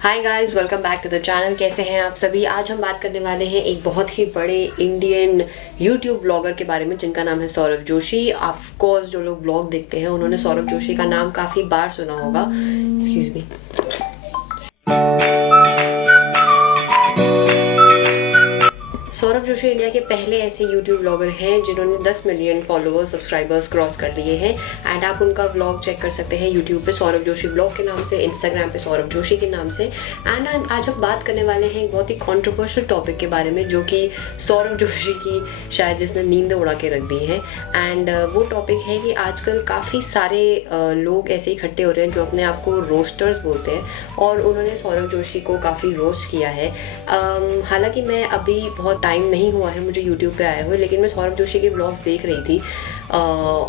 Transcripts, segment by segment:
Hi guys, welcome back to the channel. कैसे हैं आप सभी। आज हम बात करने वाले हैं एक बहुत ही बड़े इंडियन यूट्यूब ब्लॉगर के बारे में जिनका नाम है सौरभ जोशी। ऑफ कोर्स जो लोग ब्लॉग देखते हैं उन्होंने सौरभ जोशी का नाम काफ़ी बार सुना होगा। Excuse me. Saurabh Joshi India के पहले ऐसे यूट्यूब ब्लॉगर हैं जिन्होंने 10 मिलियन फॉलोअर्स सब्सक्राइबर्स क्रॉस कर लिए हैं। एंड आप उनका ब्लॉग चेक कर सकते हैं यूट्यूब पे सौरभ जोशी ब्लॉग के नाम से, इंस्टाग्राम पे सौरभ जोशी के नाम से। एंड आज हम बात करने वाले हैं एक बहुत ही कॉन्ट्रोवर्शियल टॉपिक के बारे में जो कि सौरभ जोशी की शायद जिसने नींद उड़ा के रख दी है। एंड वो टॉपिक है कि आजकल काफ़ी सारे लोग ऐसे इकट्ठे हो रहे हैं जो अपने आप को रोस्टर्स बोलते हैं और उन्होंने सौरभ जोशी को काफ़ी रोस्ट किया है। हालांकि मैं अभी बहुत टाइम नहीं हुआ है मुझे यूट्यूब पे आए हुए, लेकिन मैं सौरभ जोशी के ब्लॉग्स देख रही थी।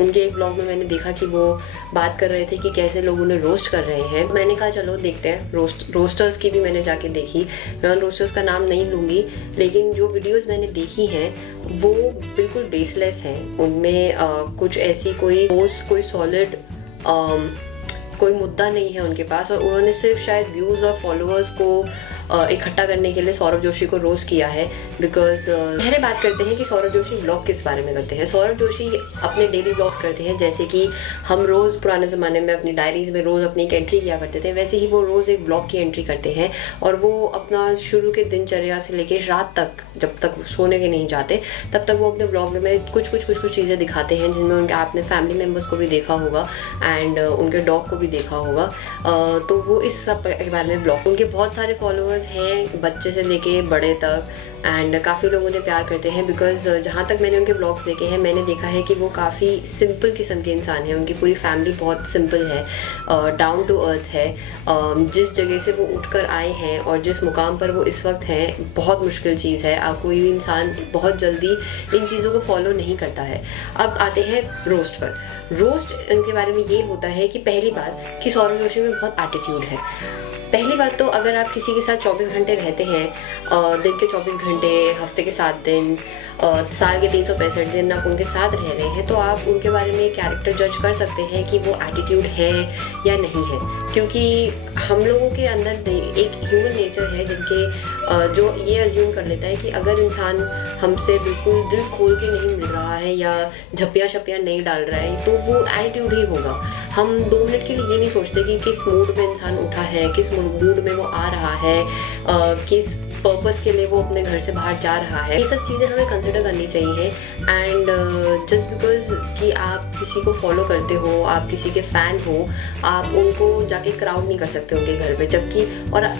उनके एक ब्लॉग में मैंने देखा कि वो बात कर रहे थे कि कैसे लोग उन्हें रोस्ट कर रहे हैं। मैंने कहा चलो देखते हैं। रोस्टर्स की भी मैंने जाके देखी। मैं उन रोस्टर्स का नाम नहीं लूँगी, लेकिन जो वीडियोस मैंने देखी हैं वो बिल्कुल बेसलेस हैं। उनमें कुछ ऐसी कोई सॉलिड कोई मुद्दा नहीं है उनके पास, और उन्होंने सिर्फ शायद व्यूज़ और फॉलोअर्स को इकट्ठा करने के लिए सौरभ जोशी को रोस्ट किया है। बिकॉज पहले बात करते हैं कि सौरभ जोशी ब्लॉग किस बारे में करते हैं। सौरभ जोशी अपने डेली ब्लॉग्स करते हैं, जैसे कि हम रोज़ पुराने ज़माने में अपनी डायरीज़ में रोज़ अपनी एक एंट्री किया करते थे, वैसे ही वो रोज़ एक ब्लॉग की एंट्री करते हैं। और वो अपना शुरू के दिनचर्या से लेकर रात तक, जब तक सोने के नहीं जाते तब तक वो अपने ब्लॉग में कुछ चीज़ें दिखाते हैं, जिनमें उनके आपने फैमिली मेम्बर्स को भी देखा होगा एंड उनके डॉग को भी देखा होगा। तो वो इस सब के बारे में ब्लॉग, उनके बहुत सारे फॉलोअर्स हैं बच्चे से लेके बड़े तक, एंड काफ़ी लोग उन्हें प्यार करते हैं। बिकॉज जहाँ तक मैंने उनके ब्लॉग्स देखे हैं मैंने देखा है कि वो काफ़ी सिंपल किस्म के इंसान हैं। उनकी पूरी फैमिली बहुत सिंपल है, डाउन टू अर्थ है। जिस जगह से वो उठकर आए हैं और जिस मुकाम पर वो इस वक्त हैं, बहुत मुश्किल चीज़ है। कोई भी इंसान बहुत जल्दी इन चीज़ों को फॉलो नहीं करता है। अब आते हैं रोस्ट पर। रोस्ट इनके बारे में ये होता है कि पहली बात कि सौरभ जोशी में बहुत एटीट्यूड है। पहली बात तो अगर आप किसी के साथ 24 घंटे रहते हैं, दिन के 24 घंटे, हफ्ते के 7 दिन, साल के 365 दिन आप उनके साथ रह रहे हैं, तो आप उनके बारे में कैरेक्टर जज कर सकते हैं कि वो एटीट्यूड है या नहीं है। क्योंकि हम लोगों के अंदर एक ह्यूमन नेचर है जिनके जो ये अज्यूम कर लेता है कि अगर इंसान हमसे बिल्कुल दिल खोल के नहीं मिल रहा है या झप्पियाँ नहीं डाल रहा है तो वो एटीट्यूड ही होगा। हम 2 मिनट के लिए ये नहीं सोचते कि किस मूड में इंसान उठा है, किस मूड में वो आ रहा है, किस पर्पस के लिए वो अपने घर से बाहर जा रहा है। ये सब चीज़ें हमें कंसिडर करनी चाहिए। एंड जस्ट बिकॉज कि आप किसी को फॉलो करते हो, आप किसी के फ़ैन हो, आप उनको जाके क्राउड नहीं कर सकते उनके घर पे। जबकि और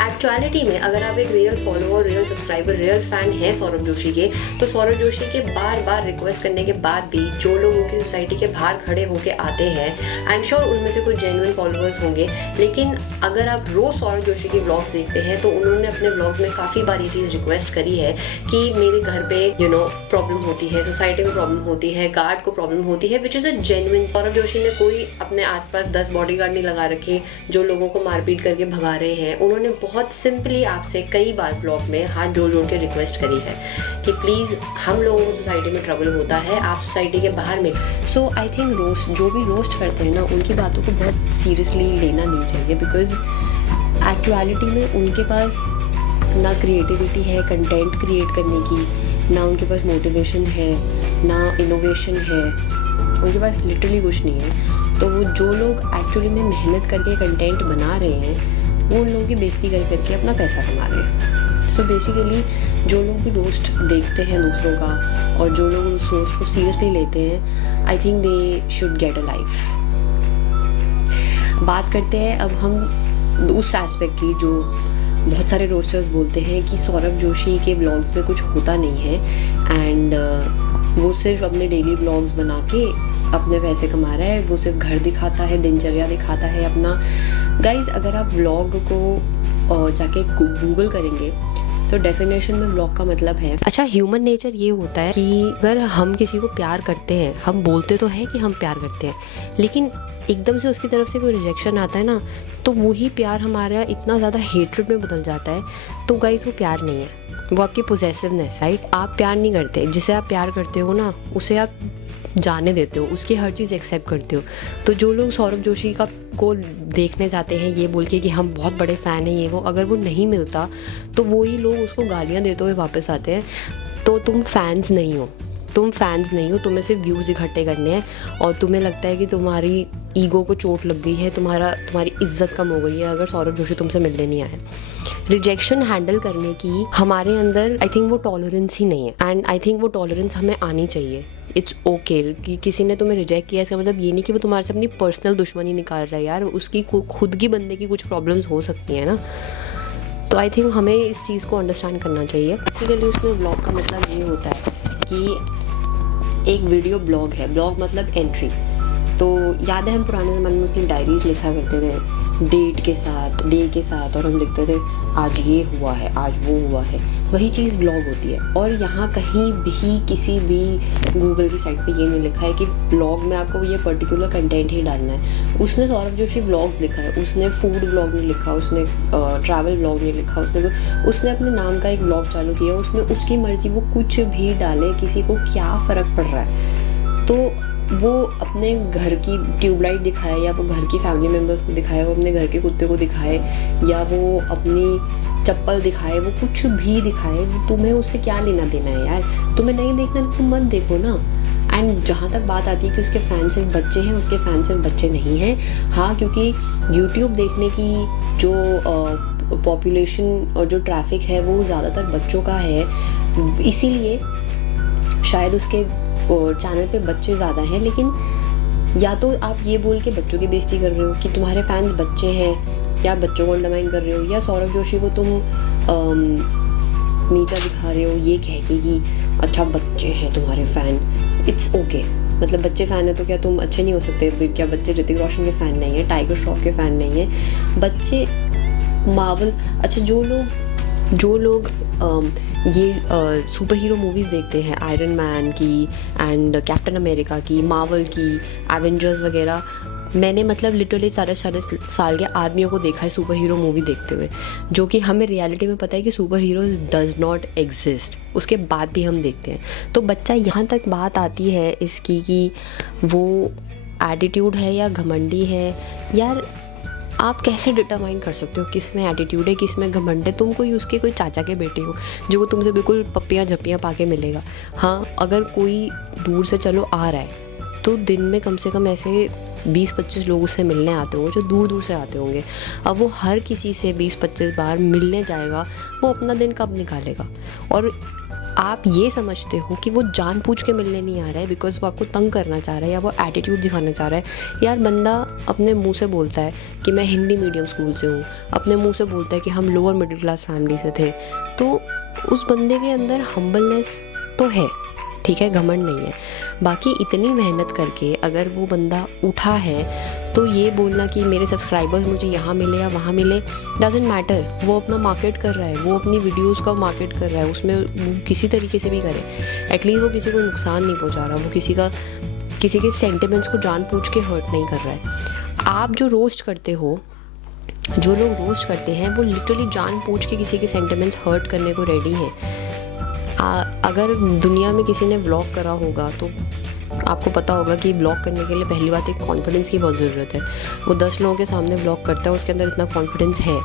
एक्चुअलिटी में अगर आप एक real follower, real subscriber, real fan है सौरभ जोशी के, तो सौरभ जोशी के बार बार रिक्वेस्ट करने के बाद भी जो लोग उनकी सोसाइटी के बाहर खड़े होके आते हैं, आई एम श्योर उनमें से कुछ जेन्युइन फॉलोअर्स होंगे। लेकिन अगर आप रोज़ सौरभ जोशी के ब्लॉग्स देखते हैं तो उन्होंने अपने ब्लॉग्स में काफ़ी बार ये चीज़ रिक्वेस्ट करी है कि मेरे घर पे प्रॉब्लम होती है, सोसाइटी में प्रॉब्लम होती है, गार्ड को प्रॉब्लम होती है, which is a genuine. Saurabh Joshi ने कोई अपने आसपास 10 बॉडीगार्ड नहीं लगा रखे जो लोगों को मारपीट करके भगा रहे हैं। उन्होंने बहुत सिंपली आपसे कई बार ब्लॉग में हाथ जोड़ के रिक्वेस्ट करी है कि प्लीज़, हम लोगों को सोसाइटी में ट्रबल होता है, आप सोसाइटी के बाहर में। सो आई थिंक जो भी रोस्ट करते हैं ना, उनकी बातों को बहुत सीरियसली लेना नहीं चाहिए। बिकॉज एक्चुअलिटी में उनके पास ना क्रिएटिविटी है कंटेंट क्रिएट करने की, ना उनके पास मोटिवेशन है, ना इनोवेशन है, उनके पास लिटरली कुछ नहीं है। तो वो जो लोग एक्चुअली में मेहनत करके कंटेंट बना रहे हैं वो उन लोगों की बेइज्जती करके अपना पैसा कमा रहे हैं। सो बेसिकली जो लोग भी रोस्ट देखते हैं दूसरों का और जो लोग उस रोस्ट को सीरियसली लेते हैं, I think they should get a life. बात करते हैं अब हम उस एस्पेक्ट की जो बहुत सारे रोस्टर्स बोलते हैं कि सौरभ जोशी के ब्लॉग्स में कुछ होता नहीं है एंड वो सिर्फ अपने डेली ब्लॉग्स बना के अपने पैसे कमा रहा है, वो सिर्फ घर दिखाता है, दिनचर्या दिखाता है अपना। गाइज़, अगर आप व्लॉग को जाके गूगल करेंगे तो डेफिनेशन में व्लॉग का मतलब है, अच्छा, ह्यूमन नेचर ये होता है कि अगर हम किसी को प्यार करते हैं, हम बोलते तो हैं कि हम प्यार करते हैं, लेकिन एकदम से उसकी तरफ से कोई रिजेक्शन आता है ना, तो वही प्यार हमारा इतना ज़्यादा हेट्रेड में बदल जाता है। तो गाइज़, वो प्यार नहीं है, वो आपकी पोजेसिवनेस, राइट। आप प्यार नहीं करते, जिसे आप प्यार करते हो ना उसे आप जाने देते हो, उसकी हर चीज़ एक्सेप्ट करते हो। तो जो लोग सौरभ जोशी का को देखने जाते हैं ये बोल के कि हम बहुत बड़े फ़ैन हैं ये वो, अगर वो नहीं मिलता तो वही लोग उसको गालियाँ देते हुए वापस आते हैं। तो तुम फैंस नहीं हो, तुम्हें सिर्फ व्यूज़ इकट्ठे करने हैं और तुम्हें लगता है कि तुम्हारी ईगो को चोट लग गई है, तुम्हारी इज्जत कम हो गई है अगर सौरभ जोशी तुमसे मिलने नहीं आए। रिजेक्शन हैंडल करने की हमारे अंदर आई थिंक वो टॉलरेंस ही नहीं है, एंड आई थिंक वो टॉलरेंस हमें आनी चाहिए। इट्स ओके कि किसी ने तुम्हें रिजेक्ट किया, इसका मतलब ये नहीं कि वो तुम्हारे से अपनी पर्सनल दुश्मनी निकाल रहा है यार, उसकी खुद की बंदे की कुछ प्रॉब्लम्स हो सकती हैं ना। तो आई थिंक हमें इस चीज़ को अंडरस्टैंड करना चाहिए। बेसिकली उसमें ब्लॉग का मतलब ये होता है कि एक वीडियो ब्लॉग है, ब्लॉग मतलब एंट्री। तो याद है हम पुराने ज़माने में अपनी डायरीज़ लिखा करते थे डेट के साथ, डे के साथ, और हम लिखते थे आज ये हुआ है, आज वो हुआ है। वही चीज़ ब्लॉग होती है। और यहाँ कहीं भी किसी भी गूगल की साइट पे ये नहीं लिखा है कि ब्लॉग में आपको ये पर्टिकुलर कंटेंट ही डालना है। उसने सौरभ जोशी ब्लॉग्स लिखा है, उसने फूड ब्लॉग नहीं लिखा, उसने ट्रैवल ब्लॉग नहीं लिखा, उसने अपने नाम का एक ब्लॉग चालू किया, उसमें उसकी मर्ज़ी, वो कुछ भी डाले, किसी को क्या फ़र्क पड़ रहा है। तो वो अपने घर की ट्यूबलाइट दिखाए या वो घर की फैमिली मेम्बर्स को दिखाए, वो अपने घर के कुत्ते को दिखाए या वो अपनी चप्पल दिखाए, वो कुछ भी दिखाए, तुम्हें उससे क्या लेना देना है यार। तुम्हें नहीं देखना तो तुम मत देखो ना। एंड जहाँ तक बात आती है कि उसके फ़ैन सिर्फ बच्चे हैं, उसके फ़ैन सिर्फ बच्चे नहीं हैं। हाँ, क्योंकि यूट्यूब देखने की जो पॉपुलेशन और जो ट्रैफिक है वो ज़्यादातर बच्चों का है, इसीलिए शायद उसके चैनल पे बच्चे ज़्यादा हैं। लेकिन या तो आप ये बोल के बच्चों की बेइज्जती कर रहे हो कि तुम्हारे फैंस बच्चे हैं, या बच्चों को अंडरमाइन कर रहे हो, या सौरभ जोशी को तुम नीचा दिखा रहे हो ये कह के कि अच्छा बच्चे हैं तुम्हारे फ़ैन। इट्स ओके, मतलब बच्चे फ़ैन है तो क्या तुम अच्छे नहीं हो सकते? क्या बच्चे ऋतिक रोशन के फ़ैन नहीं है, टाइगर श्रॉफ के फ़ैन नहीं है? बच्चे मार्वल, अच्छा जो लोग ये सुपर हीरो मूवीज़ देखते हैं, आयरन मैन की एंड कैप्टन अमेरिका की, मार्वल की, एवेंजर्स वगैरह, मैंने मतलब लिटरली 40 साल के आदमियों को देखा है सुपर हीरो मूवी देखते हुए, जो कि हमें रियलिटी में पता है कि super heroes does not exist, उसके बाद भी हम देखते हैं। तो बच्चा यहाँ तक बात आती है इसकी कि वो एटीट्यूड है या घमंडी है। यार आप कैसे डिटरमाइन कर सकते हो किस में एटीट्यूड है, किस में घमंड है? तुम कोई उसके कोई चाचा के बेटे हो जो तुमसे बिल्कुल पप्पियाँ झप्पियाँ पा के मिलेगा। हाँ, अगर कोई दूर से चलो आ रहा है तो दिन में कम से कम ऐसे 20-25 लोग उससे मिलने आते होंगे जो दूर दूर से आते होंगे। अब वो हर किसी से 20-25 बार मिलने जाएगा, वो अपना दिन कब निकालेगा? और आप ये समझते हो कि वो जानबूझ के मिलने नहीं आ रहा है बिकॉज़ वो आपको तंग करना चाह रहा है या वो एटीट्यूड दिखाना चाह रहा है। यार बंदा अपने मुंह से बोलता है कि मैं हिंदी मीडियम स्कूल से हूँ, अपने मुंह से बोलता है कि हम लोअर मिडिल क्लास फैमिली से थे, तो उस बंदे के अंदर हम्बलनेस तो है, ठीक है, घमंड नहीं है। बाकी इतनी मेहनत करके अगर वो बंदा उठा है तो ये बोलना कि मेरे सब्सक्राइबर्स मुझे यहाँ मिले या वहाँ मिले डजंट मैटर। वो अपना मार्केट कर रहा है, वो अपनी वीडियोस का मार्केट कर रहा है, उसमें वो किसी तरीके से भी करे, एटलीस्ट वो किसी को नुकसान नहीं पहुँचा रहा, वो किसी के सेंटिमेंट्स को जानबूझ के हर्ट नहीं कर रहा है। आप जो रोस्ट करते हो, जो लोग रोस्ट करते हैं वो लिटरली जानबूझ के किसी के सेंटिमेंट्स हर्ट करने को रेडी हैं। अगर दुनिया में किसी ने व्लॉग करा होगा तो आपको पता होगा कि ब्लॉग करने के लिए पहली बात एक कॉन्फिडेंस की बहुत ज़रूरत है। वो 10 लोगों के सामने ब्लॉग करता है, उसके अंदर इतना कॉन्फिडेंस है।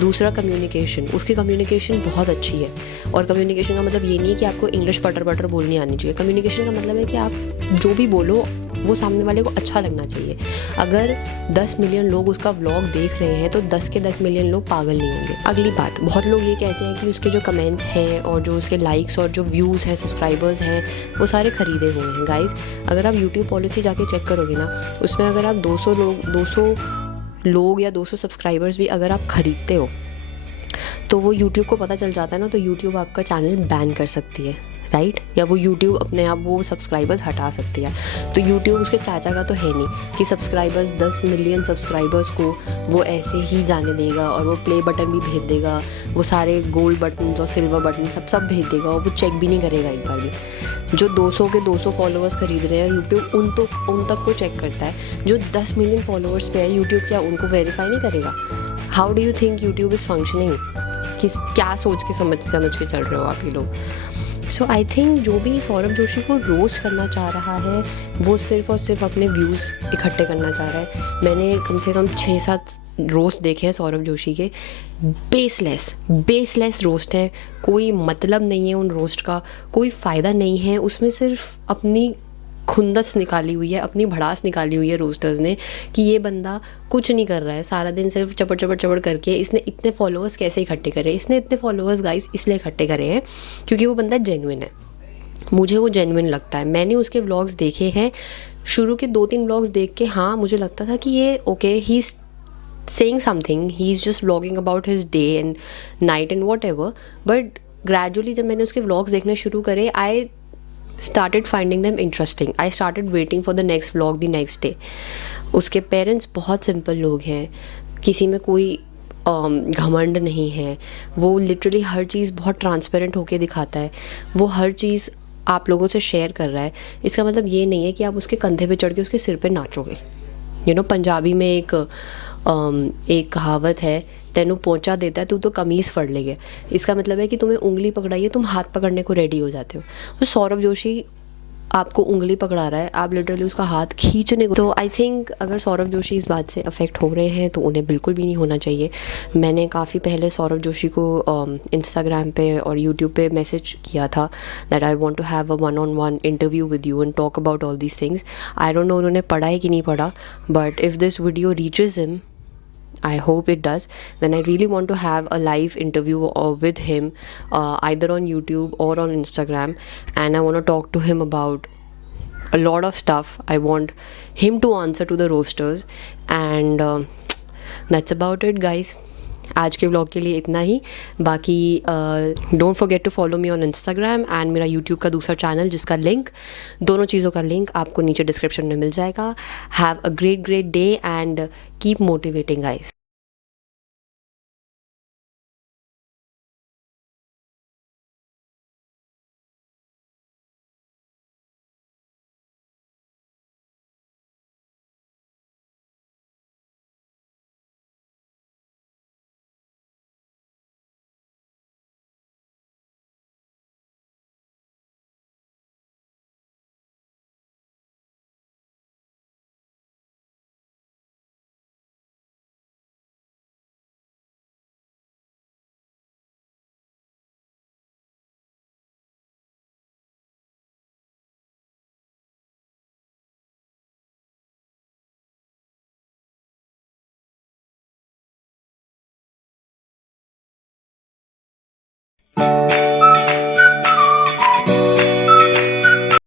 दूसरा कम्युनिकेशन, उसकी कम्युनिकेशन बहुत अच्छी है। और कम्युनिकेशन का मतलब ये नहीं है कि आपको इंग्लिश पटर बोलनी आनी चाहिए। कम्युनिकेशन का मतलब है कि आप जो भी बोलो वो सामने वाले को अच्छा लगना चाहिए। अगर 10 मिलियन लोग उसका व्लॉग देख रहे हैं तो 10 के 10 मिलियन लोग पागल नहीं होंगे। अगली बात, बहुत लोग ये कहते हैं कि उसके जो कमेंट्स हैं और जो उसके लाइक्स और जो व्यूज़ हैं, सब्सक्राइबर्स हैं, वो सारे ख़रीदे हुए हैं। गाइज़, अगर आप यूट्यूब पॉलिसी जाके चेक करोगे ना, उसमें अगर आप 200 लोग या 200 सब्सक्राइबर्स भी अगर आप ख़रीदते हो तो वो यूट्यूब को पता चल जाता है ना, तो यूट्यूब आपका चैनल बैन कर सकती है, राइट? या वो यूट्यूब अपने आप वो सब्सक्राइबर्स हटा सकती है। तो यूट्यूब उसके चाचा का तो है नहीं कि सब्सक्राइबर्स 10 मिलियन सब्सक्राइबर्स को वो ऐसे ही जाने देगा और वो प्ले बटन भी भेज देगा, वो सारे गोल्ड बटन और सिल्वर बटन सब भेज देगा और वो चेक भी नहीं करेगा एक बार भी। जो 200 के 200 फॉलोअर्स खरीद रहे हैं यूट्यूब उन तक को चेक करता है। जो 10 मिलियन फॉलोअर्स पे है यूट्यूब क्या उनको वेरीफाई नहीं करेगा? How do you think YouTube is functioning? क्या सोच के समझ के चल रहे हो आप ये लोग? सो आई थिंक जो भी सौरभ जोशी को रोस्ट करना चाह रहा है वो सिर्फ़ और सिर्फ अपने व्यूज़ इकट्ठे करना चाह रहा है। मैंने कम से कम 6-7 रोस्ट देखे हैं सौरभ जोशी के, बेसलेस रोस्ट है, कोई मतलब नहीं है उन रोस्ट का, कोई फ़ायदा नहीं है उसमें, सिर्फ अपनी खुंदस निकाली हुई है, अपनी भड़ास निकाली हुई है रोस्टर्स ने कि ये बंदा कुछ नहीं कर रहा है, सारा दिन सिर्फ चपड़ चपड़ चपड़ करके। इसने इतने फॉलोअर्स कैसे इकट्ठे करे? इसने इतने फॉलोअर्स गाइस इसलिए इकट्ठे करे हैं क्योंकि वो बंदा जेन्युइन है। मुझे वो जेन्युइन लगता है। मैंने उसके व्लॉग्स देखे हैं, शुरू के 2-3 व्लॉग्स देख के हाँ मुझे लगता था कि ये okay, he is saying something, he's just vlogging about his day and night and whatever, but gradually जब मैंने उसके vlogs देखने शुरू करे, I started finding them interesting. I started waiting for the next vlog the next day. उसके parents बहुत simple लोग हैं, किसी में कोई घमंड नहीं है, वो लिटरली हर चीज़ बहुत ट्रांसपेरेंट होके दिखाता है, वो हर चीज़ आप लोगों से शेयर कर रहा है। इसका मतलब ये नहीं है कि आप उसके कंधे पे चढ़ के उसके सिर पे नाचोगे। पंजाबी में एक कहावत है, तेनू पहुंचा देता है तू तो कमीज़ फड़ लेगे। इसका मतलब है कि तुम्हें उंगली पकड़ाइए, तुम हाथ पकड़ने को रेडी हो जाते हो। तो सौरभ जोशी आपको उंगली पकड़ा रहा है, आप लिटरली उसका हाथ खींचने को। तो आई थिंक अगर सौरभ जोशी इस बात से अफेक्ट हो रहे हैं तो उन्हें बिल्कुल भी नहीं होना चाहिए। मैंने काफ़ी पहले सौरभ जोशी को इंस्टाग्राम पे और यूट्यूब पे मैसेज किया था that I want to have a one on one interview with you and talk about all these things. I don't know उन्होंने पढ़ा है कि नहीं पढ़ा, but if this video reaches him, I hope it does, then I really want to have a live interview with him, either on YouTube or on Instagram, and I want to talk to him about a lot of stuff. I want him to answer to the roasters, and that's about it guys. आज के vlog के लिए इतना ही। बाकी don't forget to follow me on Instagram and मेरा YouTube का दूसरा चैनल, जिसका लिंक, दोनों चीज़ों का लिंक आपको नीचे डिस्क्रिप्शन में मिल जाएगा। Have a great day and keep motivating guys.